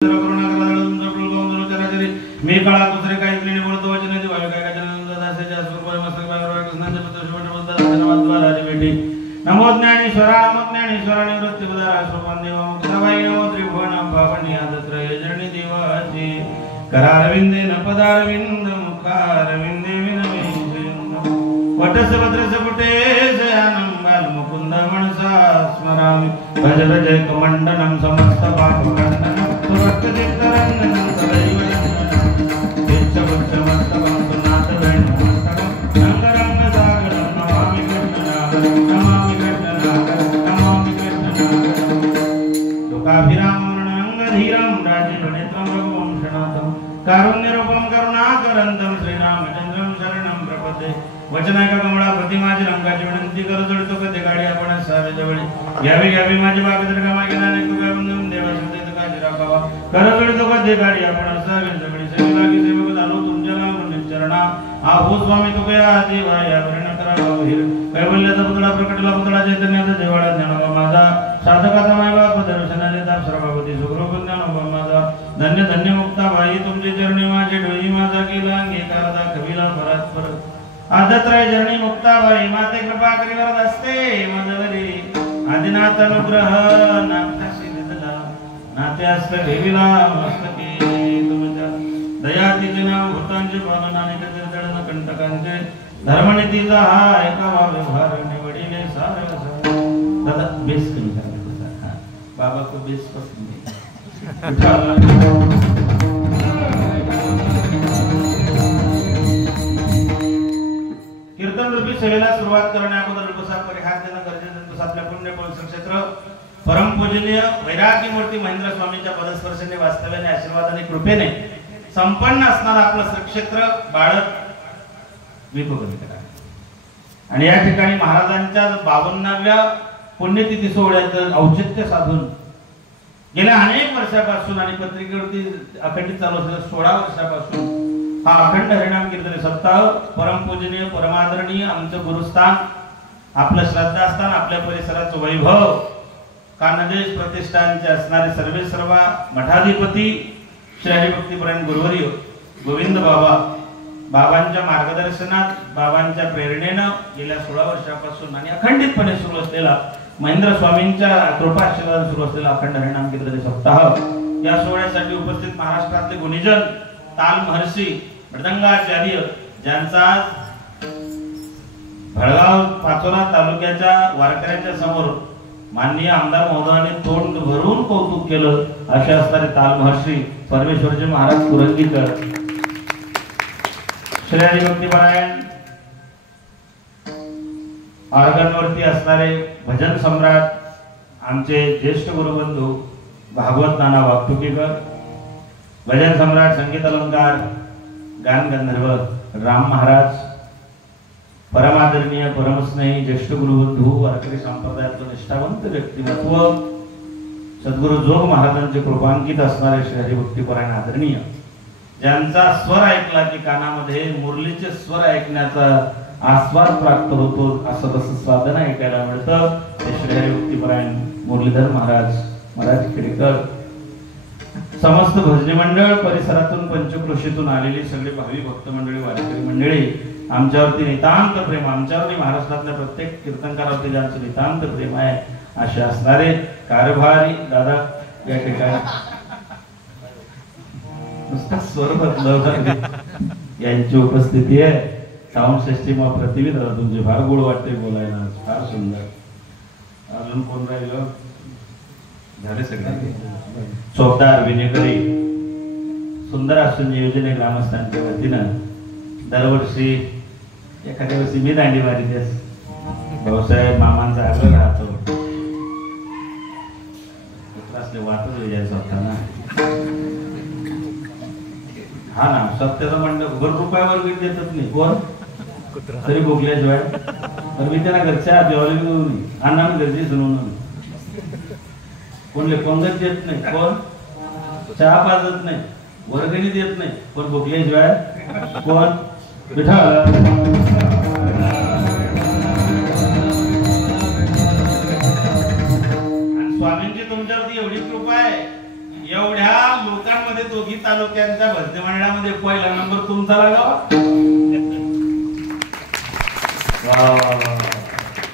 मी काळा दुसरे काही स्त्रीने बोलतो वचन देवा काय काय दासाच्या स्वरूपात मस्तक बाहेर कृष्णाचे पुत्र शिवण बोलतात धन्यवाद द्वाराची भेटी नमो ज्ञानेश्वरा नमो ज्ञानेश्वरा निवृत्ती पदारा स्वरूपान देवा मुक्ताबाई नमो त्रिभुवन पावनी आदत्रय जरणी देवाची करारविंदेन पदारविंद मुखारविंदे विनमे वटस भद्रस पुटेश यानं बाल मुकुंद मनसा स्मरामि भज भज कमंडनं समस्त पापखंडनं सुरक्त चित्तरंजनं सदैव कारुण्यरूपं करुणाकरंतं श्रीरामचंद्रं शरणं प्रपद्ये वचनायका कमळा प्रतिमाची रंगाची विनंती कर जळतो कधी गाडी आपण सारे जवळ यावी यावी माझी बागेतर कामा गेला नाही कृपया बंधून देवा श्रद्धेत काजी राखावा कर जळतो कधी गाडी आपण सारे जवळ सेवेलागी सेवक झालो तुमच्या नाम चरणा आहो स्वामी तुकया देवा या वर्ण करा बाहेर कैवल्याचा पुतळा प्रकटला पुतळा चैतन्याचा जेवाडा ज्ञानोबा माझा साधकाचा मायबाप दर्शनाने दाप सर्वभूती सुखरूप ज्ञानोबा माझा धन्य धन्य मुक्ता भाई तुमचे चरणी माझे डोई माझा केला अंगीकार दाखविला परत परत आदत्रय चरणी मुक्ता भाई माते कृपा करीवर असते मजवरी आदिनाथ अनुग्रह नाथाशी दिसला नाते असत ठेविला मस्तके तुमच्या दयातीचे नाव भूतांचे पालन आणि जडन कंटकांचे धर्मनीतीचा हा ऐकावा व्यवहार निवडिले सारे दादा बेस कमी करा बाबा को बेस पसंद है कीर्तन रूपी सेवेला सुरुवात करण्या अगोदर उपसाद परिहार देणं गरजेचं आपल्या पुण्य पवित्र क्षेत्र परमपूजनीय वैरागी मूर्ती महेंद्र स्वामींच्या पदस्पर्शाने वास्तव्याने आशीर्वादाने कृपेने संपन्न असणारा आपलं श्रीक्षेत्र बाळक विभोगणी करा आणि या ठिकाणी महाराजांच्या 52व्या पुण्यतिथी सोहळ्याचं औचित्य साधून गेल्या अनेक वर्षापासून आणि पत्रिकेवरती अखंडित चालू असलेल्या 16 वर्षापासून हा अखंड हरिनाम कीर्तन सप्ताह परमपूजनीय परमादरणीय आमचं गुरुस्थान आपलं श्रद्धास्थान आपल्या परिसराचं वैभव कानदेश प्रतिष्ठानचे असणारे सर्वे सर्व मठाधिपती श्री हरिभक्तीपरायण गुरुवर्य गोविंद बाबांच्या मार्गदर्शनात बाबांच्या प्रेरणेनं गेल्या 16 वर्षापासून आणि अखंडितपणे सुरू असलेला महेंद्र स्वामींच्या कृपाशीर्वादाने सुरू असलेला अखंड हरिनाम कीर्तन सप्ताह या सोहळ्यासाठी उपस्थित महाराष्ट्रातले गुणीजन ताल महर्षी मृदंगाचार्य ज्यांचा भडगाव पाचोरा तालुक्याच्या वारकऱ्यांच्या समोर माननीय आमदार महोदयांनी तोंड भरून कौतुक केलं असे असणारे ताल महर्षी परमेश्वरजी महाराज कुरंगीकर श्री हरिभक्तीपरायण ऑर्गनवरती असणारे भजन सम्राट आमचे ज्येष्ठ गुरुबंधू भागवत नाना वागतुकीकर भजन सम्राट संगीत अलंकार गान गंधर्व राम महाराज परमादरणीय परमस्नेही ज्येष्ठ गुरुबंधू वारकरी संप्रदायातलं निष्ठावंत व्यक्तिमत्व सद्गुरु जोग महाराजांचे कृपांकित असणारे श्री हरिभक्तीपरायण आदरणीय ज्यांचा स्वर ऐकला की कानामध्ये मुरलीचे स्वर ऐकण्याचा आस्वाद प्राप्त होतो असं तसं स्वादन ऐकायला मिळतं ते श्री हरिभक्तीपरायण मुरलीधर महाराज खेडेकर समस्त भजनी मंडळ परिसरातून पंचक्रोशीतून आलेली सगळी भावी भक्त मंडळी वारकरी मंडळी आमच्यावरती नितांत प्रेम आमच्यावरती महाराष्ट्रातल्या प्रत्येक कीर्तनकारावरती ज्यांचं नितांत प्रेम आहे असे असणारे कारभारी दादा या ठिकाणी नुसता स्वर बदलवला यांची उपस्थिती आहे साऊंड सिस्टीम प्रतिविध तुमचे फार गोड वाटते बोलायला फार सुंदर अजून कोण राहिलं झाले सगळे चोपदार विनेकरी सुंदर असं नियोजन आहे ग्रामस्थांच्या वतीनं दरवर्षी एखाद्या वर्षी मी दांडी मारिते भाऊसाहेब मामांचा आग्रह राहतो असले वाटच जायचं होता ना हा ना सत्याचं म्हणलं ₹1 वीट देतच नाही कोण तरी बोगल्याशिवाय तर मी त्यांना घरच्या देवाला अन्नान गरजे सुनवून कोण पंगत देत नाही कोण चहा पाजत नाही वर्गणी देत नाही कोण बोगल्याशिवाय कोण विठ्ठल स्वामींची तुमच्यावरती एवढी कृपा आहे एवढ्या जिल्ह्यामध्ये दोघी तालुक्यांच्या भजनी मंडळामध्ये पहिला नंबर तुमचा लागावा.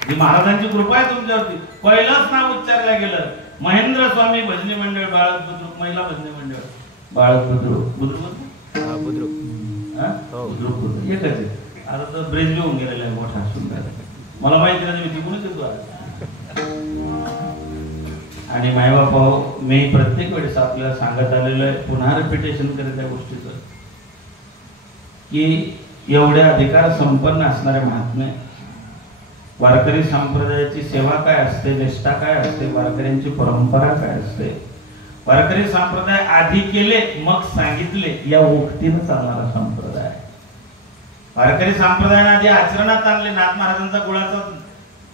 ही महाराजांची कृपा आहे तुमच्यावरती. पहिलंच नाव उच्चारलं गेलं महेंद्र स्वामी भजनी मंडळ बाळक बुद्रुक, महिला भजनी मंडळ बाळक बुद्रुक. बुद्रुक बुद्रुक बुद्रुक एकच आहे. आता तर ब्रिज बी होऊन गेलेला आहे मोठा सुंदर. मला माहिती नाही मी तिकडूनच येतो आज. आणि मायबापा मी प्रत्येक वेळेस आपल्याला सांगत आलेलो आहे, पुन्हा रिपिटेशन करत त्या गोष्टीचं, की एवढे अधिकार संपन्न असणारे महात्मे, वारकरी संप्रदायाची सेवा काय असते, निष्ठा काय असते, वारकऱ्यांची परंपरा काय असते, वारकरी संप्रदाय आधी केले मग सांगितले या उक्तीनं चालणारा संप्रदाय. वारकरी संप्रदायाने आधी आचरणात आणले. नाथ महाराजांचा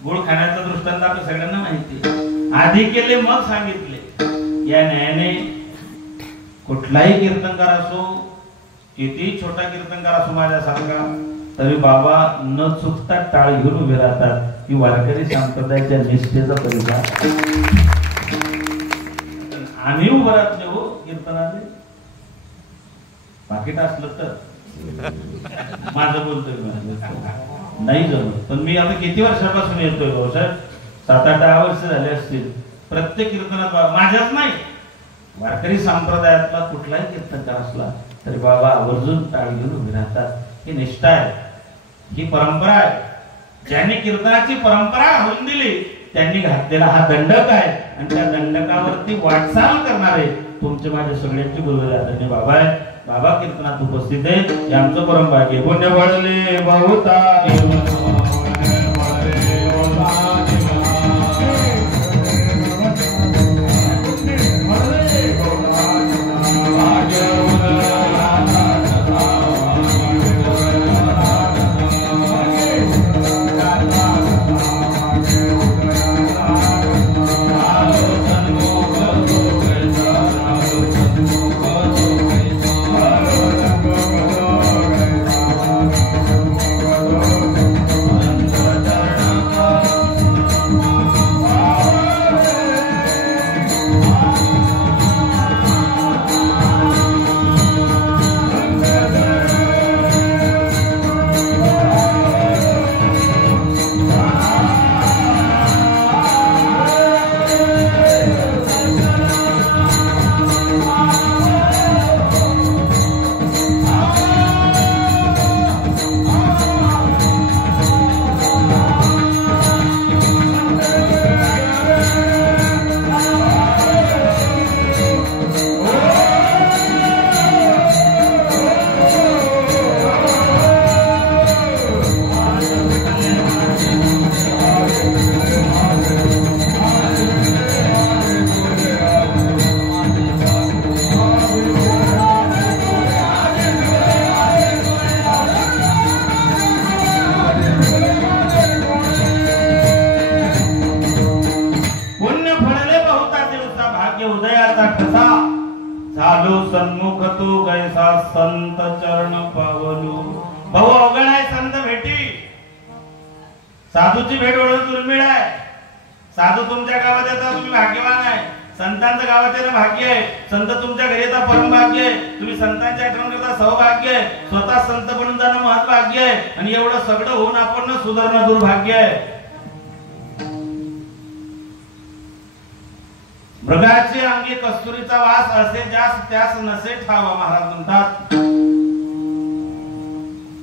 गुळ खाण्याचा दृष्टांत आपल्या सगळ्यांना माहिती आहे. आधी केले मग सांगितले. या न्यायाने कुठलाही कीर्तनकार असो, किती छोटा कीर्तनकार असो माझ्यासारखा, तरी बाबा न चुकता टाळ घेऊन उभे राहतात की वारकरी संप्रदायाच्या निष्ठेचा परिचय. आम्ही उभं राहत नाही हो कीर्तनाचे. पाकिट असलं तर माझं बोलतोय नाही जमत. पण मी आता किती वर्षापासून येतोय व्यवसाय, 7-8 वर्ष झाले असतील. प्रत्येक कीर्तनात माझ्याच नाही, वारकरी संप्रदायातला कुठलाही कीर्तनकार असला तरी बाबा आवर्जून टाळ घेऊन उभे राहतात. ही निष्ठा आहे, ही परंपरा आहे. ज्यांनी कीर्तनाची परंपरा होऊन दिली त्यांनी घातलेला हा दंडक आहे. आणि त्या दंडकावरती वाटचाल करणारे तुमचे माझे सगळ्यांची गुरुवेर आदरणीय बाबा आहे. बाबा कीर्तनात उपस्थित आहे, हे आमचं परम भाग्य. पुण्य वळले बहुता सन्मुख तू कैसा संत चरण पावलू. भाऊ अवघड आहे संत भेटी. साधूची भेट ओळख दुर्मिळ आहे. साधू तुमच्या गावात येतात तुम्ही भाग्यवान आहे. संतांच्या गावात येणं भाग्य आहे. संत तुमच्या घरी येतात परम भाग्य आहे. तुम्ही संतांची आठवण करता सौभाग्य आहे. स्वतः संत बनून जाणं महत्भाग्य आहे. आणि एवढं सगळं होऊन आपण सुधारणं दुर्भाग्य आहे. मृगाची अंगी कस्तुरीचा वास असे ज्यास त्यास नसे ठावा महाराज म्हणतात.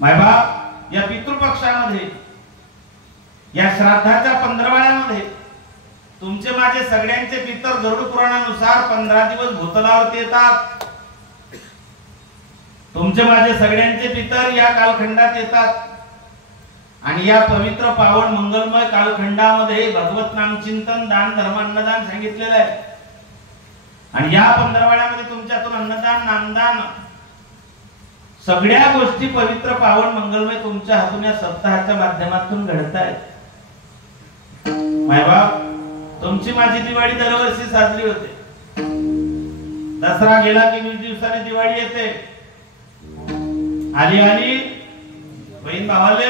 मायबाप या पितृपक्षामध्ये, या श्राद्धाच्या 15वाड्यामध्ये तुमचे माझे सगळ्यांचे पितर गरुड पुराणानुसार 15 दिवस भूतलावरती येतात. तुमचे माझे सगळ्यांचे पितर या कालखंडात येतात. आणि या पवित्र पावन मंगलमय कालखंडामध्ये भगवत नामचिंतन, दान, धर्म, अन्नदान सांगितलेलं आहे. आणि या 15वाड्यामध्ये तुमच्यातून अन्नदान, नामदान सगळ्या गोष्टी पवित्र पावन मंगलमय तुमच्या हातून या सप्ताहाच्या माध्यमातून घडतायत. मायबाप तुमची माझी दिवाळी दरवर्षी साजरी होते. दसरा गेला की 20 दिवसांनी दिवाळी येते. आली आली बहीण भावाले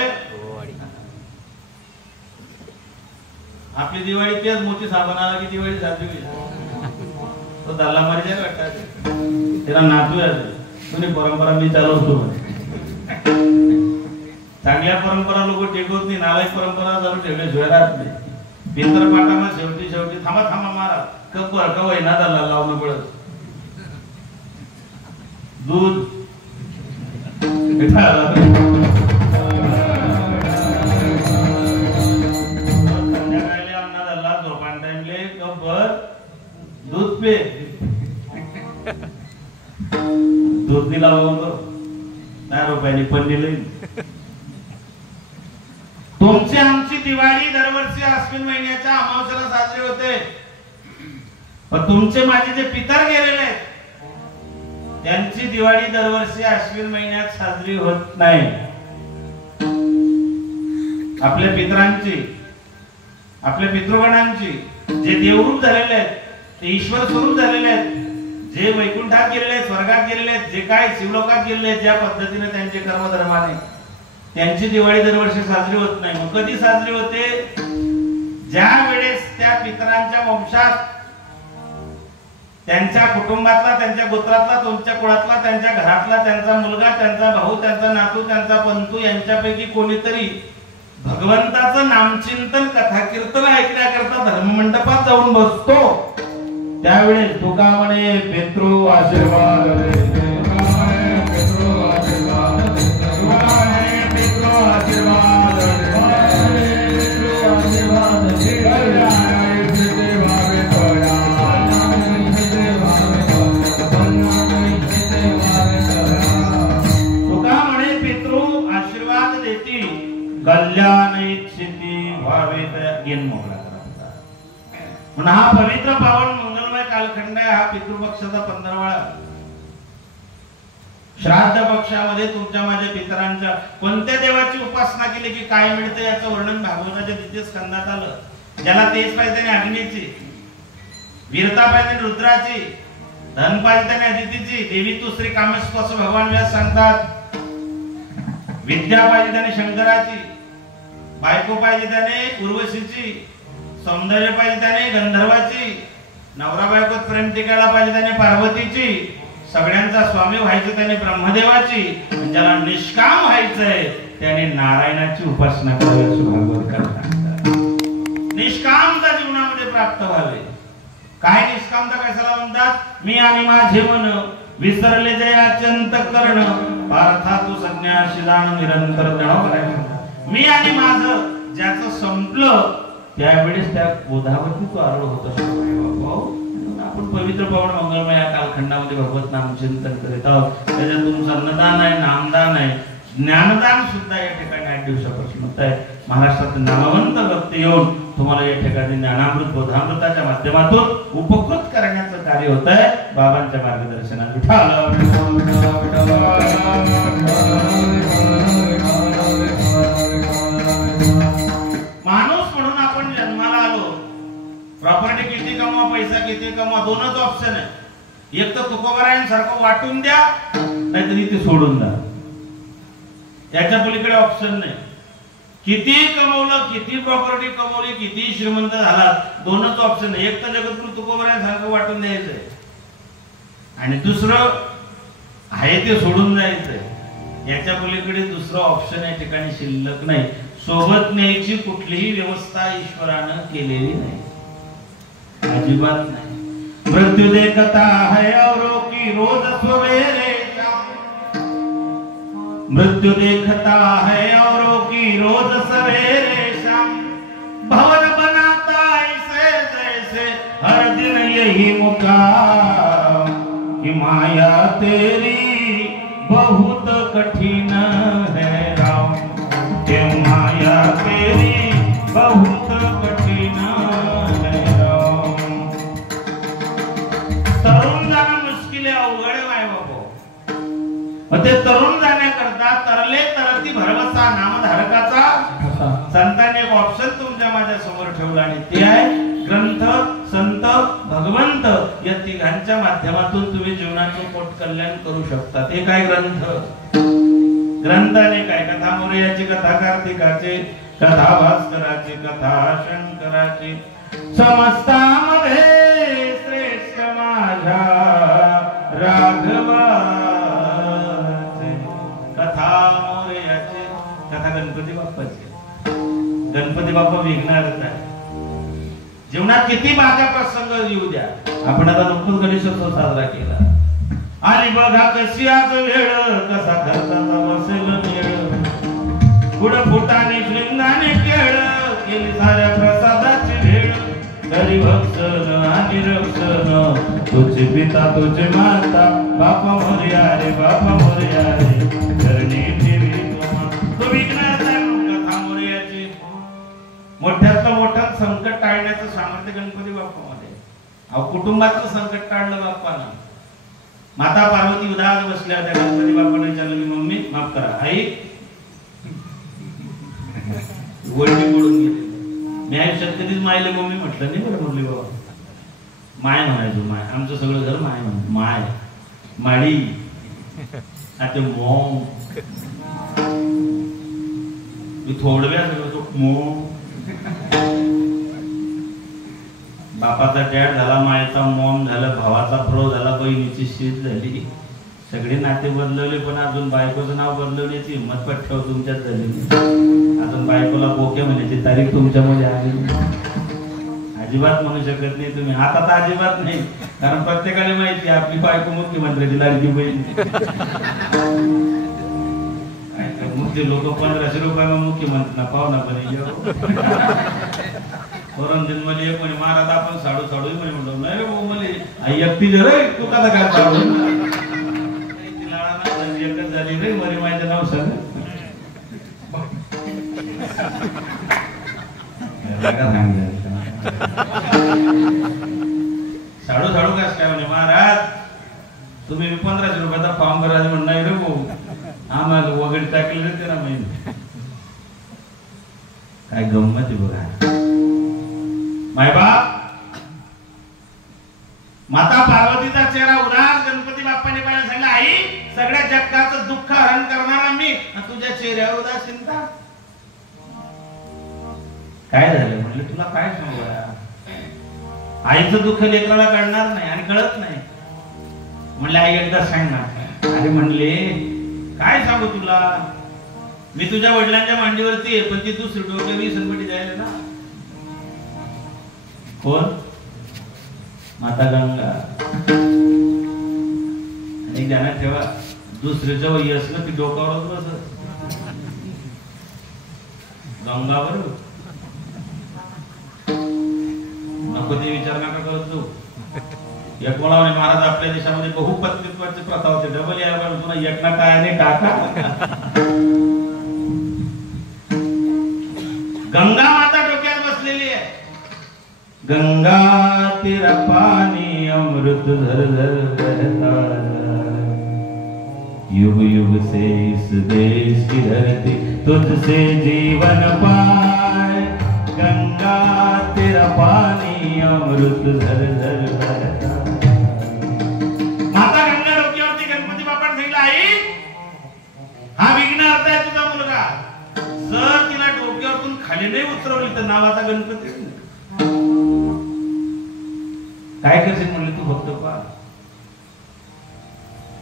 आपली दिवाळी तेच मोठी साबण आला की दिवाळी साजरी होईल. तो दल्ला मर्जी वाटतात. त्याला नातू आहे कोणी परंपरा मी चालवतो चांगल्या परंपरा लोक टेकवत नाही नालायक परंपरा चालू ठेवल्याशिवाय राहत नाही पिंतर पाठामा शेवटी थांबा थांबा मारा कपर कवय ना झाला लावणं पडत दूध संध्याकाळी अन्ना झाला झोपान टाइमले कपर दूध पे दूध दिला नाही रुपयाने पण दिले तुमची आमची दिवाळी दरवर्षी अश्विन महिन्याच्या अमावस्येला साजरी होते पण तुमचे माझे जे पितर गेलेले आहेत त्यांची दिवाळी दरवर्षी अश्विन महिन्यात साजरी होत नाही आपल्या पितरांची आपल्या पितृगणांची जे देवरूप झालेले आहेत ते ईश्वर स्वरूप झालेले आहेत जे वैकुंठात गेलेले आहेत स्वर्गात गेलेले आहेत जे काय शिवलोकात गेलेले आहेत ज्या पद्धतीने त्यांचे कर्मधर्माने त्यांची दिवाळी दरवर्षी साजरी होत नाही मग कधी साजरी होते ज्या वेळेस त्या पितरांच्या वंशात त्यांच्या कुटुंबातला त्यांच्या गोत्रातला तुमच्या कुळातला त्यांच्या घरातला त्यांचा मुलगा त्यांचा भाऊ त्यांचा नातू त्यांचा पंतू यांच्यापैकी कोणीतरी भगवंताचं नामचिंतन कथा कीर्तन ऐकण्याकरता धर्ममंडपात जाऊन बसतो त्यावेळेस तुका म्हणे पितृ आशीर्वाद कल्याण इच्छिती व्हावे गेन मोकळा करा म्हणून हा पवित्र पावन मंगलमय कालखंड आहे हा पितृपक्षाचा 15वाळा श्राद्ध पक्षामध्ये तुमच्या माझ्या पितरांच्या कोणत्या देवाची उपासना केली की काय मिळते याचं वर्णन भागवताच्या 3 स्कंदात आलं ज्याला तेज पाहिजे त्याने अग्नीची वीरता पाहिजे रुद्राची धन पाहिजे त्याने अदितीची देवी तू श्री कामेश्वर असं भगवान व्यास सांगतात विद्या पाहिजे त्याने शंकराची बायको पाहिजे त्याने उर्वशीची सौंदर्य पाहिजे त्याने गंधर्वाची नवरा बायकोत प्रेम टिकायला पाहिजे त्याने पार्वतीची सगळ्यांचा स्वामी व्हायचं त्याने ब्रह्मदेवाची ज्याला निष्काम व्हायचंय त्याने नारायणाची उपासना करावी असं भागवत सांगतात निष्कामता जीवनामध्ये प्राप्त व्हावे काय निष्कामता कशाला म्हणतात मी आणि माझे मन विसरले जे अत्यंत कर्ण पार्था तू संन्यासी जाण निरंतर जणव करायचं मी आणि माझं ज्याचं संपलं त्यावेळेस त्या गोदावरी तो आरोह होत असतो आपण पवित्र पावन मंगलमय या कालखंडामध्ये भगवत नाम चिंतन करीत आहोत त्याच्यातून अन्नदान आहे नामदान आहे ज्ञानदान सुद्धा या ठिकाणी 8 दिवसापासून होत आहे महाराष्ट्रात नामवंत भक्त येऊन तुम्हाला या ठिकाणी ज्ञानामृत बोधामृताच्या माध्यमातून उपकृत करण्याचं कार्य होत आहे बाबांच्या मार्गदर्शनात माणूस म्हणून आपण जन्माला आलो प्रॉपर्टी किती कमवा पैसा किती कमवा दोनच ऑप्शन आहे एक तर तुकोबारायांसारखं वाटून द्या नाहीतर इथे सोडून द्या त्याच्या पलीकडे ऑप्शन नाही किती कमवलं किती प्रॉपर्टी कमवली किती श्रीमंत झाला दोनच ऑप्शन आहे एक तर जगद्गुरु तुकोबारायांसारखं वाटून द्यायचंय आणि दुसरं आहे ते सोडून जायचंय याच्या पलीकडे दुसरं ऑप्शन या ठिकाणी शिल्लक नाही सोबत न्यायची कुठलीही व्यवस्था ईश्वरानं केलेली नाही अजिबात नाही मृत्यू देखता है औरों की रोज सवेरे मृत्यू देखता है औरों की रोज सवेरे शाम भवन बनाता ऐसे जैसे हर दिन यही मुकाम कि माया तेरी बहुत कठिन है राम के माया तेरी बहुत कठिन है राम तरुण जाणं मुश्किल आहे अवघड आहे बाबा मग ते तरुण जाण्याकरता तरले तरती भरवसा नामधारकाचा संतांनी एक ऑप्शन तुमच्या माझ्या समोर ठेवला आणि ते आहे ग्रंथ संत भगवंत या तिघांच्या माध्यमातून तुम्ही जीवनाचं पोट कल्याण करू शकता ते काय ग्रंथ ग्रंथाने काय कथा मोरयाची कथा कार्तिकाची कथा भास्कराची कथा शंकराची समस्तामध्ये श्रेष्ठ माझा राघवाचे कथा मोरयाचे कथा गणपती बाप्पाची. गणपती बाप्पा विघ्नहर्ता आहे. जीवनात किती माझा प्रसंग येऊ द्या. आपण आता नुकतंच गणेशोत्सव साजरा केला आणि बघा कशी आज वेळ कसा खर्चाचा बसेल मेळ. पुढं फुटाने वृंदाने केळ केली साऱ्या प्रसादाची भेळ. तरी भक्षण आणि रक्षण तुझे पिता तुझे माता बापा मोरया रे बापा मोरया रे करणे ठेवी तो विघ्नहर्ता कथा मोरयाची. मोठ्यातलं मोठं संकट टाळण्याचं सामर्थ्य गणपती बाप्पामध्ये. अहो कुटुंबातलं संकट टाळलं बाप्पानं. माता पार्वती उदास बसल्या होत्या. गणपती बाप्पाने विचारलं की मम्मी माफ करा. आई वळणी पडून गेली. मी आयुष्यात कधीच मायले मम्मी म्हटलं नाही बरं. म्हटली बाबा माय म्हणायचो. माय आमचं सगळं घर माय म्हण. माय माडी आता मॉम थोडव्या सगळं मॉम. बापाचा डॅड झाला, मायचा मॉम झाला, भावाचा प्रो झाला, बहिणीची शीत झाली. सगळे नाते बदलवले पण अजून बायकोचं नाव बदलवण्याची हिंमत पठ्ठव तुमच्यात झाली. अजून बायकोला बोके म्हणायची तारीख तुमच्यामध्ये आली. अजिबात म्हणू शकत नाही तुम्ही. आता तर अजिबात नाही. कारण प्रत्येकाला माहिती आपली बायको मुख्यमंत्र्याची लाडकी बहीण. मुख्य लोक 1500 रुपये मुख्यमंत्र्यांना पाहुणा पण मध्ये एक म्हणे महाराज आपण साडू साडू म्हणे म्हणतो नाही रे भाऊ मला आई एकटी रे तू का काय साडू एकच झाली रे मरी माझं नाव सांग. साडू साडू काय काय म्हणे महाराज तुम्ही 1500 रुपयाचा फॉर्म भरायला म्हणून नाही रे भाऊ आम्हाला वगैरे टाकले रे त्याला महिने. काय गंमत आहे बघा. मायबाप माता पार्वतीचा चेहरा उदास गणपती बाप्पाने पाहिला. सांगितलं आई सगळ्या जगाचं दुःख हरण करणारा मी तुझ्या चेहऱ्यावर उदासीनता काय झालं. म्हटलं तुला काय सांगू. आईचं दुःख लेकराला कळणार नाही आणि कळत नाही. म्हणले आई एकदा सांग ना. अरे म्हणले काय सांगू तुला. मी तुझ्या वडिलांच्या मांडीवरती आहे पण ती दुसरी डोक्यावर सनपटी जायला ना. कोण माता गंगा. आणि ध्यानात ठेवा दुसऱ्याच्या वय असलं की डोक्यावरच बसत. गंगा बरोबर नको ते विचार नका करत जाऊ. एक म्हणाले महाराज आपल्या देशामध्ये बहुपत्नीत्वाची प्रथा होती. डबल या तुला एक ना काय आणि टाका. गंगा माता डोक्यात बसलेली आहे. गंगा तेरा पानी अमृत झर झर बहता युग युग से इस देश की धरती तुझसे जीवन पाए. गंगा तेरा पानी अमृत झर झर बहता. माता गंगा डोक्यावरती गणपती बाप्पाने सांगितलं आई हा विघ्नहर्ता आहे तुझा मुलगा. जर तिला डोक्यावरून खाली नाही उतरवली तर नावाचा गणपती काय करशील. म्हणले तू फक्त पहा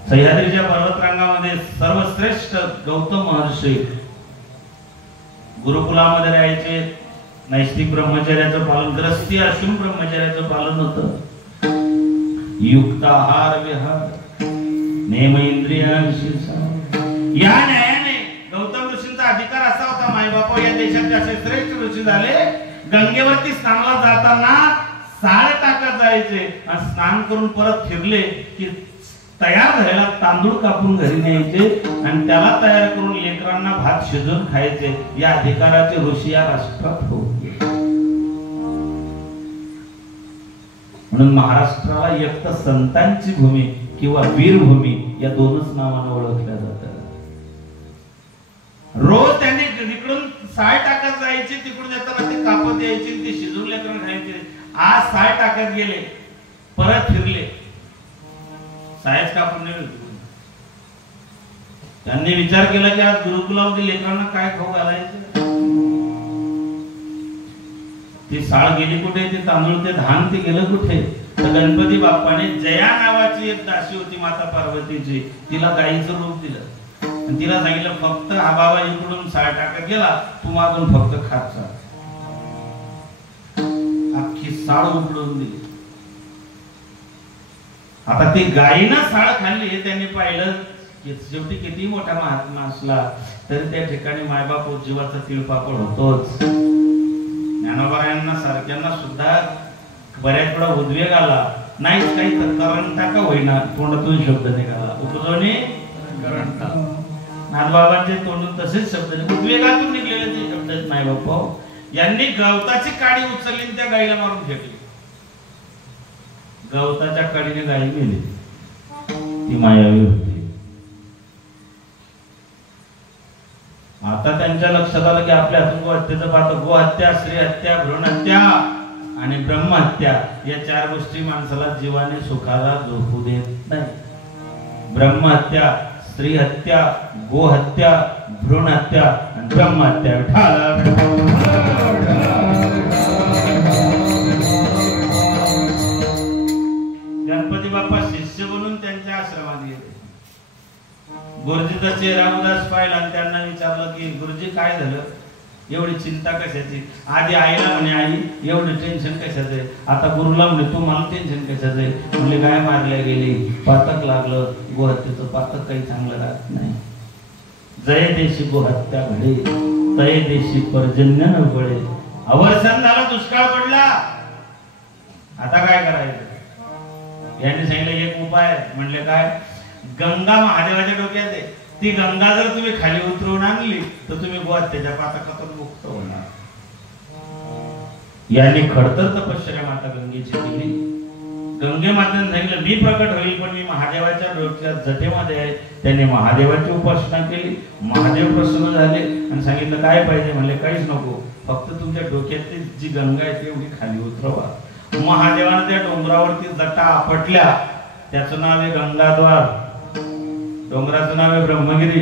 सह्याद्रीच्या पर्वतरांगामध्ये सर्वश्रेष्ठ गौतम महर्षी गुरुकुलामध्ये राहायचे. नैष्ठिक ब्रह्मचर्याचं पालन ग्रस्ती अशुम ब्रह्मचर्याचं पालन होतं. युक्त आहार विहार नेम इंद्रियांशी या न्यायाने गौतम ऋषींचा अधिकार असा होता. मायबापा या देशाचे असे श्रेष्ठ ऋषी झाले गंगेवरती स्नानाला जाताना 6 टाकत जायचे आणि स्नान करून परत फिरले की तयार झालेला तांदूळ कापून घरी न्यायचे आणि त्याला तयार करून लेकरांना भात शिजवून खायचे. या अधिकाराचे ऋषी या राष्ट्रात होते. म्हणून महाराष्ट्राला एक तर संतांची भूमी किंवा वीरभूमी या दोनच नावाने ओळखल्या जातात. रोज त्यांनी तिकडून 6 टाकत जायचे. तिकडून येताना ते कापत यायचे ते शिजवून लेकरांना खायचे. आज 6 टाकत गेले परत फिरले सायच कापून नाही. त्यांनी विचार केला की आज गुरुकुलामध्ये लेकरांना काय खाऊ घालायचं. ती साळ गेली कुठे. ते तांदूळ ते धान ते गेलं कुठे. तर गणपती बाप्पाने जया नावाची एक दासी होती माता पार्वतीची, तिला गाईचं रूप दिलं आणि तिला सांगितलं फक्त हा बाबा इकडून साळ टाकत गेला, तू मागून फक्त खात जा. अख्खी साळ उकडून दिली. आता ती गायीनं साळ खाल्ली. त्यांनी पाहिलं की शेवटी किती मोठा महात्मा असला तरी त्या ठिकाणी मायबाप जीवाचा तिळपापड होतोच. ज्ञानोबा सारख्यांना सुद्धा बऱ्याच वेळा उद्वेग आला, नाहीच काही तर करंटा का होईना तोंडातून शब्द निघाला, उपजोनी करंटा. नाथबाबांचे तोंडून तसेच शब्द, उद्वेगातून निघलेले ते शब्द नाही बाप्पा. यांनी गवताची काडी उचलली त्या गाईला मारून फेकली. गवताच्या काडीने गाई गेली. ती मायावी होती. आता त्यांच्या लक्षात आलं की आपल्या हातून गोहत्येचं पाहतो. गोहत्या, स्त्री हत्या, भ्रूण हत्या आणि ब्रह्महत्या या 4 गोष्टी माणसाला जीवाने सुखाला झोपू देत नाही. ब्रह्महत्या, स्त्री हत्या, गोहत्या, भ्रूण हत्या आणि ब्रह्महत्या. गणपती बाप्पा शिष्य बनून त्यांच्या आश्रमात गेले. गुरुजीचा चेहरा उदास पाहिला आणि त्यांना विचारलं की गुरुजी काय झालं, एवढी चिंता कशाची? आधी आईला म्हणे आई एवढं टेन्शन कशाचं आहे, आता गुरुला म्हणे तू मला टेन्शन कशाचं आहे? म्हणजे काय मारल्या गेली, पातक लागलं, गोहत्येचं पातक काही चांगलं राहत नाही. जय देशी गोहत्या घडे, तय देशी पर्जन्य न बळे. अवर्षण झालं, दुष्काळ पडला, आता काय करायचं? यांनी सांगितलं एक उपाय. म्हणले काय? गंगा महादेवाच्या डोक्यात आहे, ती गंगा जर तुम्ही खाली उतरवून आणली तर तुम्ही गोहत्याच्या पातकातून मुक्त होणार. यांनी खडतर तपश्चर्या माता गंगेची केली. गंगे मातेने सांगितलं मी प्रकट होईल पण मी महादेवाच्या डोक्यात जटेमध्ये आहे. त्यांनी महादेवाची उपासना केली. महादेव प्रसन्न झाले आणि सांगितलं काय पाहिजे? म्हणले काहीच नको, फक्त तुमच्या डोक्यातली जी गंगा आहे ती एवढी खाली उतरवा. महादेवाने त्या डोंगरावरती जटा आपटल्या. त्याचं नाव आहे गंगाद्वार. डोंगराचं नाव आहे ब्रह्मगिरी.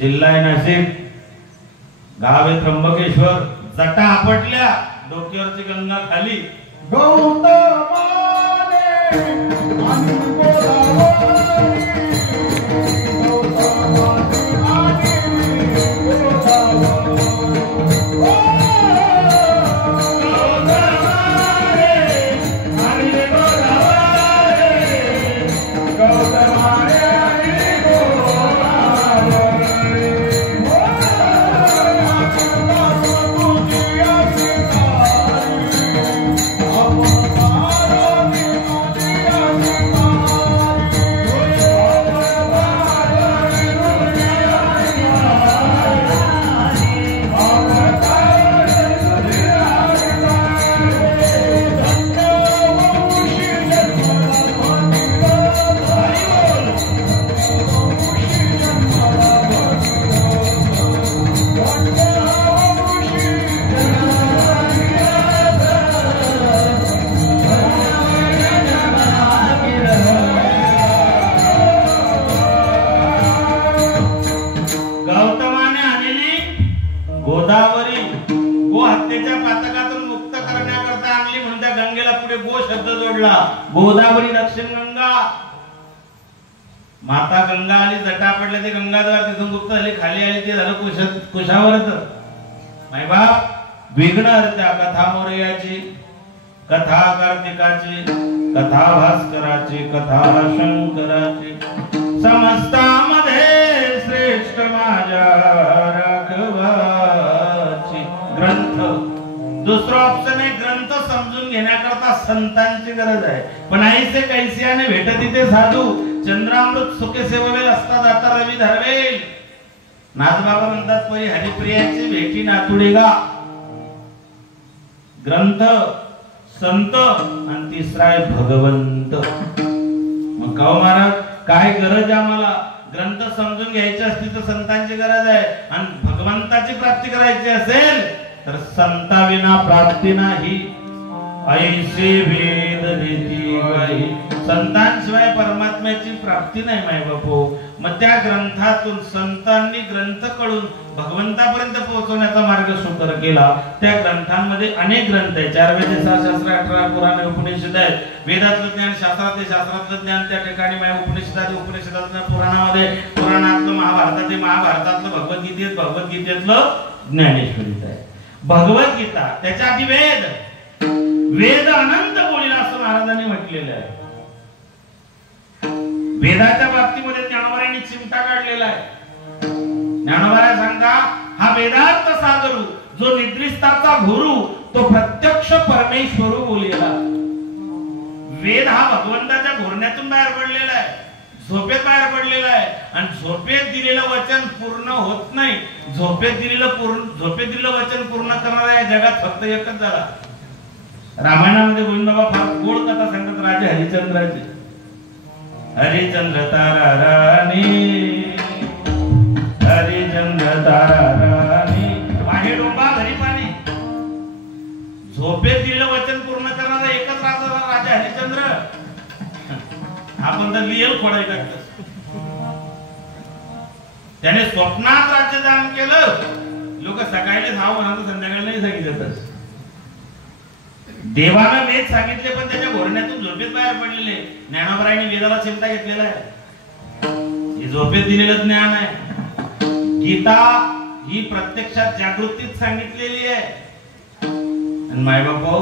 जिल्हा आहे नाशिक. गाव आहे त्र्यंबकेश्वर. जटा आपटल्या, डोक्यावरची गंगा खाली. गोदावरी दक्षिण गंगा. माता गंगा आली, जटा पडल्या ते गंगाद्वार, तिथून गुप्त झाली, खाली आली ते झालं कुशावर्त. माय बाप विघ्न हरत्या. कथा मोरयाची, कथा कार्तिकाची, कथा भास्कराची, कथा शंकराची, समस्तामध्ये श्रेष्ठ माझ्या राघवाची. ग्रंथ दुसरा ऑप्शन आहे ग्रंथ समजून घेण्याकरता संतांची गरज आहे. पण ऐसे कैसियाने भेटत इथे साधू, चंद्रामृत सुखे सेववेल असता जाता रवी धरवेल. नाथबाबा म्हणतात परी हरिप्रियाची भेटी नातुडी गा. ग्रंथ, संत आणि तिसरा आहे भगवंत. मग काव महाराज काय गरज आम्हाला? ग्रंथ समजून घ्यायचे असतील तर संतांची गरज आहे, आणि भगवंताची प्राप्ती करायची असेल तर संताविना प्राप्ती नाही. ऐसे वेद देती गाई. संतांशिवाय परमात्म्याची प्राप्ती नाही माय बापू. मग त्या ग्रंथातून संतांनी ग्रंथ कळून भगवंतापर्यंत पोहोचवण्याचा मार्ग सुकर केला. त्या ग्रंथांमध्ये अनेक ग्रंथ आहेत. 4 वेद 6 शास्त्र 18 पुराण उपनिषद आहेत. वेदातलं ज्ञान शास्त्रातले शास्त्रातलं ज्ञान त्या ठिकाणी माय उपनिषदातलं पुराणामध्ये पुराणातलं महाभारतातले महाभारतातलं भगवद्गीतेतलं ज्ञानेश्वरीत आहे. भगवद्गीता त्याच्या आधी वेद अनंत बोलील असं महाराजांनी म्हटलेलं आहे. वेदाच्या बाबतीमध्ये ज्ञानोबारांनी चिमटा काढलेला आहे. ज्ञानोबाराय सांगता हा वेदार्थ सागरू जो निद्रिस्ताचा गुरु तो प्रत्यक्ष परमेश्वरू बोलेला. वेद हा भगवंताच्या घोरण्यातून बाहेर पडलेला आहे, झोपेत बाहेर पडलेला आहे. आणि झोपेत दिलेलं वचन पूर्ण होत नाही. झोपेत दिलेलं वचन पूर्ण करणारा या जगात फक्त एकच झाला. रामायणामध्ये गोविंदबाबा फार गोड कथा सांगतात राजे हरिश्चंद्राची. हरिचंद्र तारा राणी, हरिचंद्र तारा राणी, माहे डोंबा घरी पाणी. झोपेत दिलेलं वचन पूर्ण करणारा एकच राजा हरिश्चंद्र. आपण तर लियल खोडाई टाकतो. त्याने स्वप्नात राज्यदान केलं. लोक सकाळी जाऊ म्हणतात, संध्याकाळी नाही सांगितलं. देवानं वेद सांगितले पण त्याच्या घोरण्यातून झोपेत बाहेर पडलेले. ज्ञानोबरायांनी वेदाला चिमटा घेतलेला आहे. हे झोपेत दिलेलं ज्ञान आहे. गीता ही प्रत्यक्षात जागृतीत सांगितलेली आहे. आणि मायबापा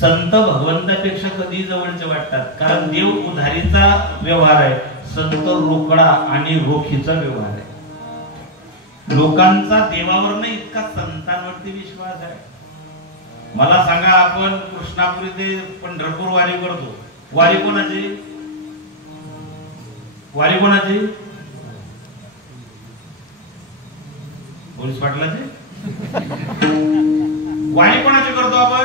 संत भगवंतापेक्षा कधी जवळचे वाटतात. कारण देव उधारीचा व्यवहार आहे, संत रोकडा आणि रोखीचा व्यवहार आहे. लोकांचा देवावर नाही इतका संतांवरती विश्वास आहे. मला सांगा, आपण कृष्णापुरी ते पंढरपूर वारी करतो. वारी कोणाची? पोलीस पाटलाची. वारी कोणाची करतो आपण?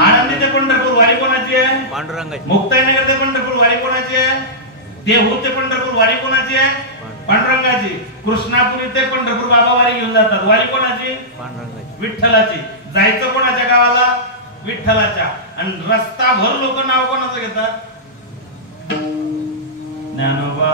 आनंदी ते पंढरपूर वारी कोणाची आहे? पांडुरंगाची. मुक्ताईनगर ते पंढरपूर वारी कोणाची आहे? देहू ते पंढरपूर वारी कोणाची आहे? पांडुरंगाची. कृष्णापुरी ते पंढरपूर बाबा वारी घेऊन जातात. वारी कोणाची? पांडुरंगाची. विठ्ठलाची. जायचं कोणाच्या गावाला? विठ्ठलाच्या. आणि रस्ता भर लोक नाव कोणाचं घेतात? ज्ञानोबा